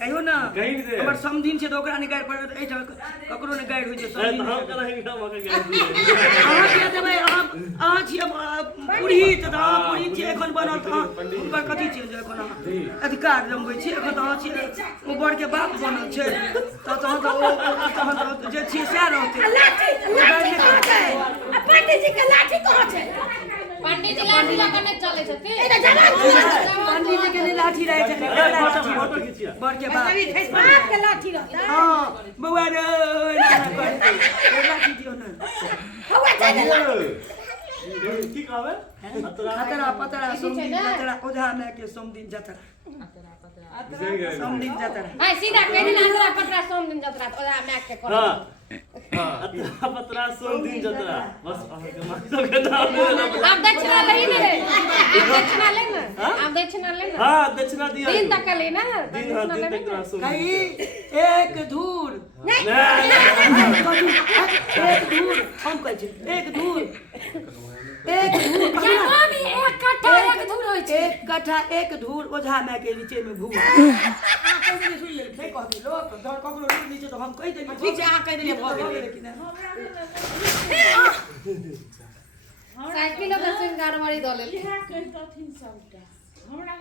कहियो ना हमर समधिन छै त ओकरा ने गाइड पड़त एठा ककरो ने गाइड होय छै समधिन हम करहि हम के गाइड अहाँ के देबै अहाँ छी पुरोहित त अहाँ पुरोहित छी एखन बनल त हुनकर कथि छै जे एखन अधिकार जमबै छी एखन अहाँ छी ओ बर के बाप बनल छै त तहन त ओ जे छी सएह रहतै पंडित जी के लाठी कहाँ छै पंडित जी लाठी लगा के चले छथि पंडित जी के लाठी रहे छै फोटो खींचिया बर के बाप के लाठी रहता हां बउआ रे लाठी दियो ना हवा चले की कहबे खतरा पतरा समदिन जतरा ओझा में के समदिन जतरा समदिन जतरा हां सीधा कह दिन अंतरा पतरा समदिन जतरा ओझा में के कर हां अतरा पतरा समदिन जतरा बस अहाँ के मां सब के नाम ले आप दक्षिणा ले ना आप दक्षिणा ले ना हां दक्षिणा दिया दिन तक ले ना दिन तक कहीं एक धूर नहीं एक धूर हम कहै छी एक धूर एक धूर जवानी एक कट्ठा एक धूर होय छै एक कट्ठा एक धूर ओझा में के नीचे में भूर सुन ले से कहबी लोग धर ककरो नीचे तो हम कहि देली ठीक छै अहाँ कहि देलिए भऽ गेलै साइकिल के सिंगार वाली दले इहा कहि तथिन सबटा हमरा